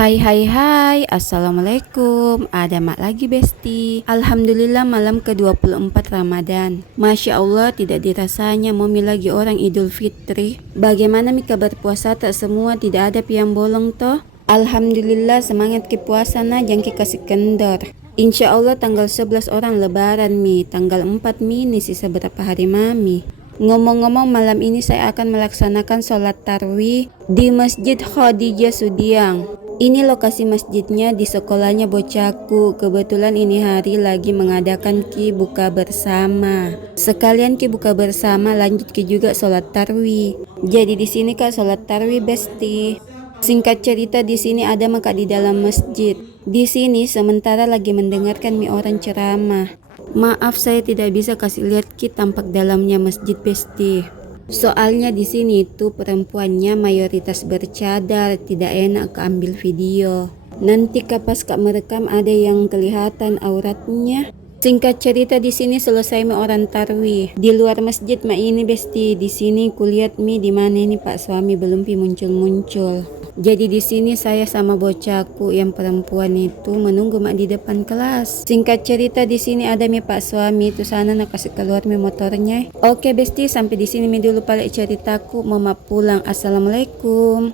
Hai, Assalamualaikum. Ada mak lagi besti. Alhamdulillah malam ke-24 Ramadan. Masya Allah tidak dirasanya momi lagi orang Idul Fitri. Bagaimana mi kabar puasa tak semua tidak ada piang bolong toh? Alhamdulillah semangat ke puasa na jangki kasih kendor. Insya Allah tanggal 11 orang lebaran mi. Tanggal 4 mi ini sisa berapa hari mami. Ngomong-ngomong malam ini saya akan melaksanakan sholat tarwih di Masjid Khadijah Sudiang. Ini lokasi masjidnya di sekolahnya bocahku. Kebetulan ini hari lagi mengadakan ki buka bersama. Sekalian ki buka bersama lanjut ki juga sholat tarwih. Jadi di sini kak sholat tarwih besti. Singkat cerita di sini ada maka di dalam masjid. Di sini sementara lagi mendengarkan mi orang ceramah. Maaf saya tidak bisa kasih lihat ki tampak dalamnya masjid besti. Soalnya di sini tuh perempuannya mayoritas bercadar, tidak enak keambil video. Nanti kapas kak merekam ada yang kelihatan auratnya. Singkat cerita di sini selesai mi orang tarwih. Di luar masjid ma ini besti. Di sini kulihat mi di mana ini pak suami belum pi muncul-muncul. Jadi di sini saya sama bocahku yang perempuan itu menunggu mak di depan kelas. Singkat cerita di sini ada mi pak suami itu sana nak kasih keluar mi motornya. Oke besti sampai di sini mi dulu balik ceritaku. Mama pulang. Assalamualaikum.